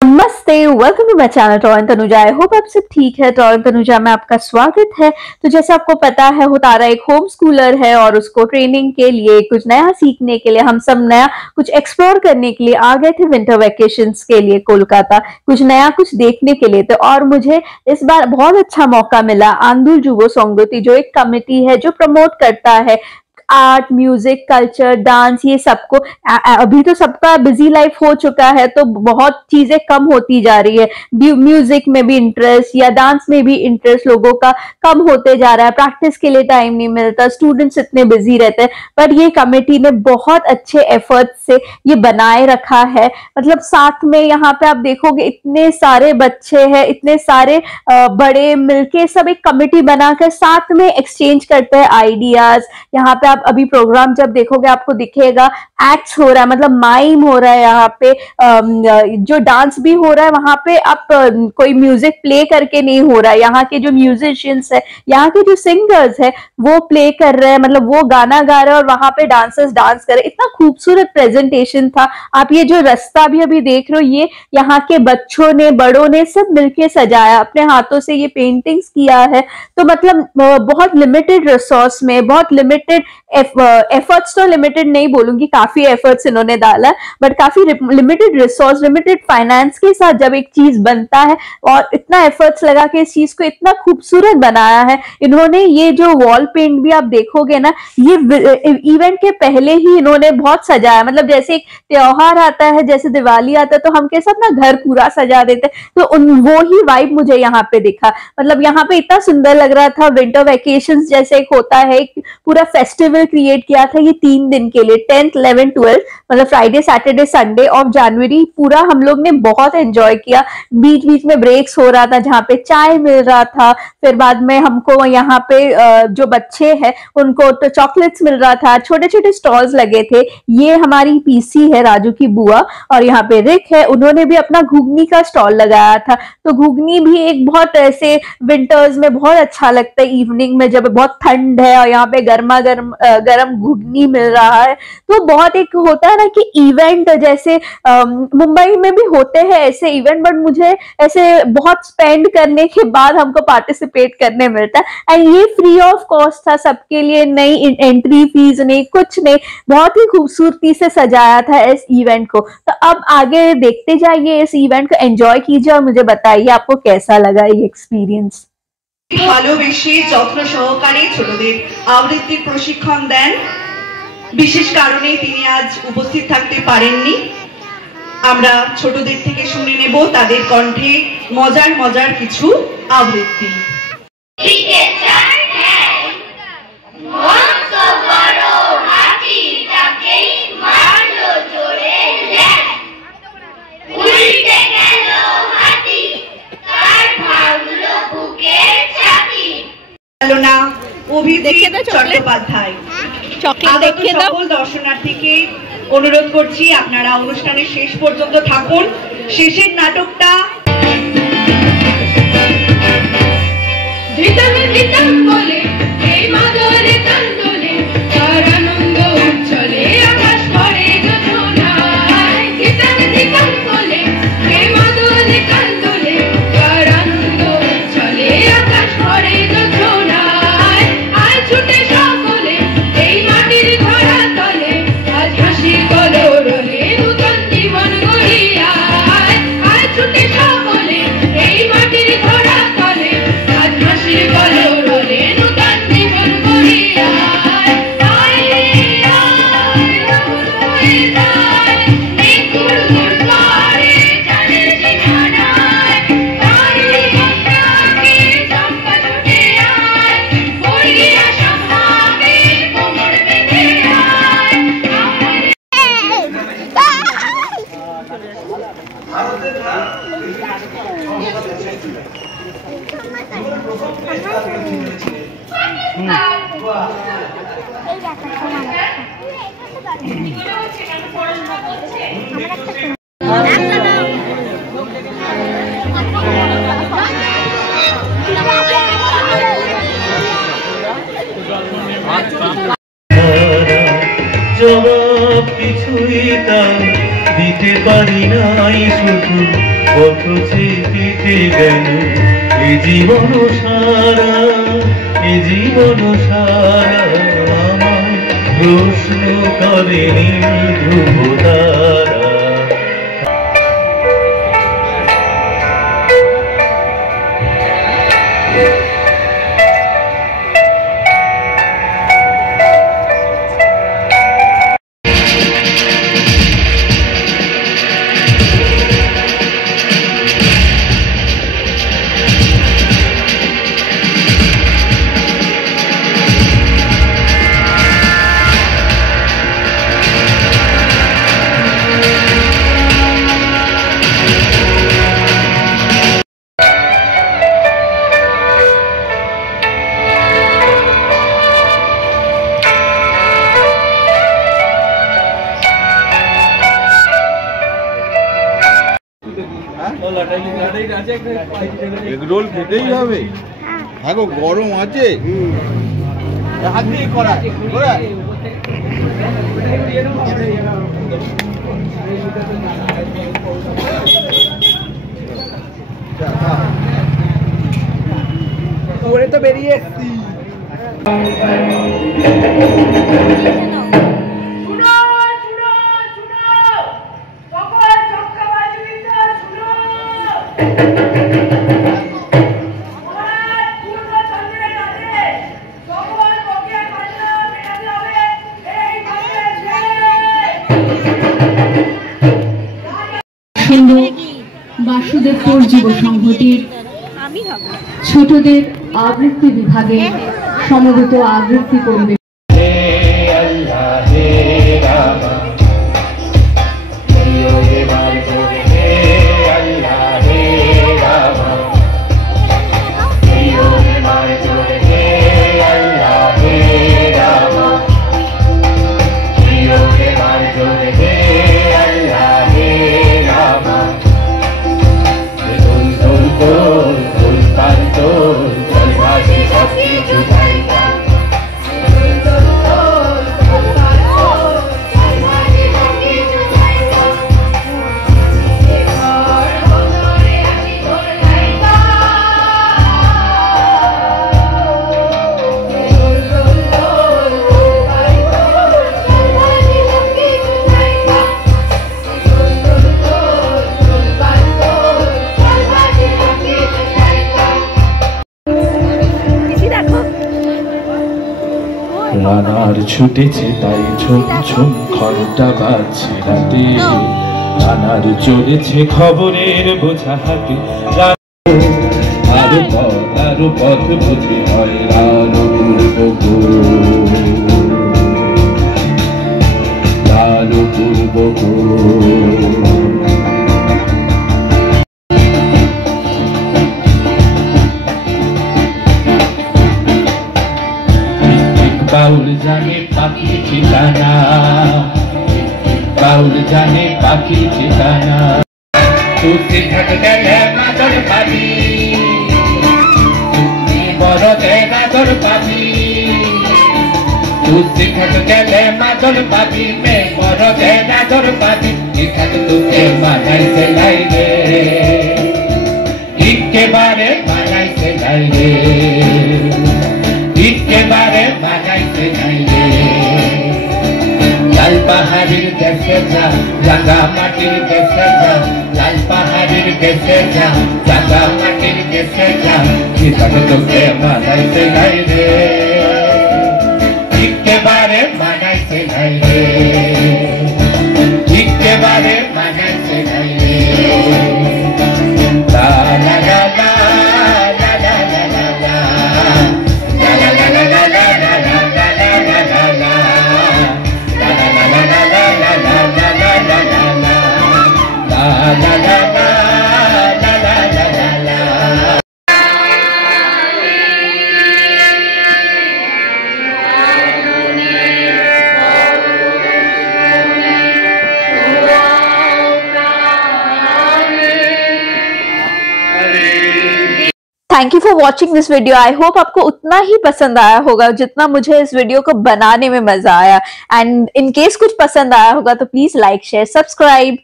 नमस्ते, welcome to my channel टॉरन Tanuja. I hope आप सब ठीक है। टॉरन तनुजा में आपका स्वागत है। तो जैसे आपको पता है, हुतारा एक होम स्कूलर है और उसको ट्रेनिंग के लिए, कुछ नया सीखने के लिए, हम सब नया कुछ एक्सप्लोर करने के लिए आ गए थे विंटर वेकेशंस के लिए कोलकाता, कुछ नया कुछ देखने के लिए। तो और मुझे इस बार बहुत अच्छा मौका मिला। आंदुल जुवो संगति जो एक कमिटी है जो प्रमोट करता है आर्ट, म्यूजिक, कल्चर, डांस, ये सबको। अभी तो सबका बिजी लाइफ हो चुका है तो बहुत चीजें कम होती जा रही है। म्यूजिक में भी इंटरेस्ट या डांस में भी इंटरेस्ट लोगों का कम होते जा रहा है। प्रैक्टिस के लिए टाइम नहीं मिलता, स्टूडेंट्स इतने बिजी रहते हैं। पर ये कमेटी ने बहुत अच्छे एफर्ट से ये बनाए रखा है। मतलब साथ में यहाँ पे आप देखोगे इतने सारे बच्चे हैं, इतने सारे बड़े मिलके सब एक कमेटी बनाकर साथ में एक्सचेंज करते हैं आइडियाज। यहाँ पे आप अभी प्रोग्राम जब देखोगे आपको दिखेगा एक्ट्स हो रहा है, मतलब माइम हो रहा है। यहाँ पे जो डांस भी हो रहा है वहां पे आप कोई म्यूजिक प्ले करके नहीं हो रहा है। यहाँ के जो म्यूजिशियंस है, यहाँ के जो सिंगर्स है, वो प्ले कर रहे हैं, मतलब वो गाना गा रहे हैं और वहां पे डांसर्स डांस कर रहे हैं। इतना खूबसूरत प्रेजेंटेशन था। आप ये जो रास्ता भी अभी देख रहे हो, ये यहाँ के बच्चों ने, बड़ों ने सब मिलके सजाया, अपने हाथों से ये पेंटिंग्स किया है। तो मतलब बहुत लिमिटेड रिसोर्स में, बहुत लिमिटेड एफर्ट्स, तो लिमिटेड नहीं बोलूंगी, काफी एफर्ट्स इन्होंने डाला, बट काफी लिमिटेड रिसोर्स, लिमिटेड फाइनेंस के साथ जब एक चीज बनता है और इतना एफर्ट्स लगा के इस चीज को इतना खूबसूरत बनाया है इन्होंने। ये जो वॉल पेंट भी आप देखोगे ना, ये इवेंट के पहले ही इन्होंने बहुत सजाया। मतलब जैसे एक त्योहार आता है, जैसे दिवाली आता है, तो हम कैसे अपना घर पूरा सजा देते हैं, तो वो ही वाइब मुझे यहाँ पे दिखा। मतलब यहाँ पे इतना सुंदर लग रहा था। विंटर वेकेशंस जैसे एक होता है, एक पूरा फेस्टिवल क्रिएट किया था ये 3 दिन के लिए, 10th, 11th, 12th, मतलब Friday, Saturday, Sunday of January. पूरा हम लोग ने बहुत एंजॉय किया। बीच बीच में ब्रेक्स हो रहा था जहाँ पे चाय मिल रहा था। फिर बाद में हमको यहाँ पे जो बच्चे हैं उनको तो चॉकलेट्स मिल रहा था। छोटे छोटे स्टॉल्स लगे थे। ये हमारी पीसी है, राजू की बुआ, और यहाँ पे रिक है, उन्होंने भी अपना घुगनी का स्टॉल लगाया था। तो घुगनी भी एक बहुत ऐसे विंटर्स में बहुत अच्छा लगता है, इवनिंग में जब बहुत ठंड है और यहाँ पे गर्मा गरम घुगनी मिल रहा है। तो बहुत एक होता है ना कि इवेंट, जैसे मुंबई में भी होते हैं ऐसे इवेंट, बट मुझे ऐसे बहुत स्पेंड करने के बाद हमको पार्टिसिपेट करने मिलता है। एंड ये फ्री ऑफ कॉस्ट था सबके लिए, नई एंट्री फीस नहीं, कुछ नहीं। बहुत ही खूबसूरती से सजाया था इस इवेंट को। तो अब आगे देखते जाइए, इस इवेंट को एंजॉय कीजिए और मुझे बताइए आपको कैसा लगा ये एक्सपीरियंस। ভালোবেসে যত্ন সহকারে ছোটদের আবৃত্তির প্রশিক্ষণ দেন। বিশেষ কারণে তিনি আজ উপস্থিত থাকতে পারেননি। আমরা ছোটদের থেকে শুনে নেব তাদের কণ্ঠে মজার মজার কিছু আবৃত্তি। চট্টোপাধ্যায় সকল দর্শনার্থীকে অনুরোধ করছি আপনারা অনুষ্ঠানের শেষ পর্যন্ত থাকুন। শেষের নাটকটা জবাব কিছুই তা দিতে পারি নাই শুধু কত যে কেটে গেল এ জীবন সারা, এ জীবন সারা আমায় প্রশ্ন করেনি ধ্রুব তারা। এগরোল খেতেই হবে। হ্যাঁ গো, গরম আছে। হাত দিয়ে করা ওরে তো বেরিয়ে এসছি। বাসুদেবপুর যুব সংহতির ছোটদের আবৃত্তি বিভাগে সমবেত আবৃত্তি করবে। রানার ছুটেছে তাই ঝুম ঝুম ঘন্টা বাজছে রাতে, রানার চলেছে খবরের বোঝা হাতে, আরো পথ বুঝে হয় আরো পূর্ব আরো পূর্ব। বাউল জানে পাখি ঠিকানা, বাউল জানে পাখি ঠিকানা, তুই ঘাট গেলে মাদর পাবি, তুই বড়তে মাদর পাবি, তুই ঘাট গেলে মাদর পাবি, মে বড়তে মাদর পাবি, এখানে তোকে মানাইছে লাই রে, একেবারে মানাইছে লাই রে, একেবারে মানাইছে নাই রে। লাল পাহাড়ির দেশে যা, রাঙা মাটির দেশে যা, লাল পাহাড়ির দেশে যা, রাঙা মাটির দেশে যা, এখানে তোকে মানাইছে নাই রে, একেবারে মানাইছে নাই রে, একেবারে মানাইছে নাই রে। লা লা লা লা thank you for watching this video. I hope आपको उतना ही पसंद आया होगा जितना मुझे इस वीडियो को बनाने में मजा आया। एंड इन केस कुछ पसंद आया होगा तो प्लीज लाइक शेयर सब्सक्राइब।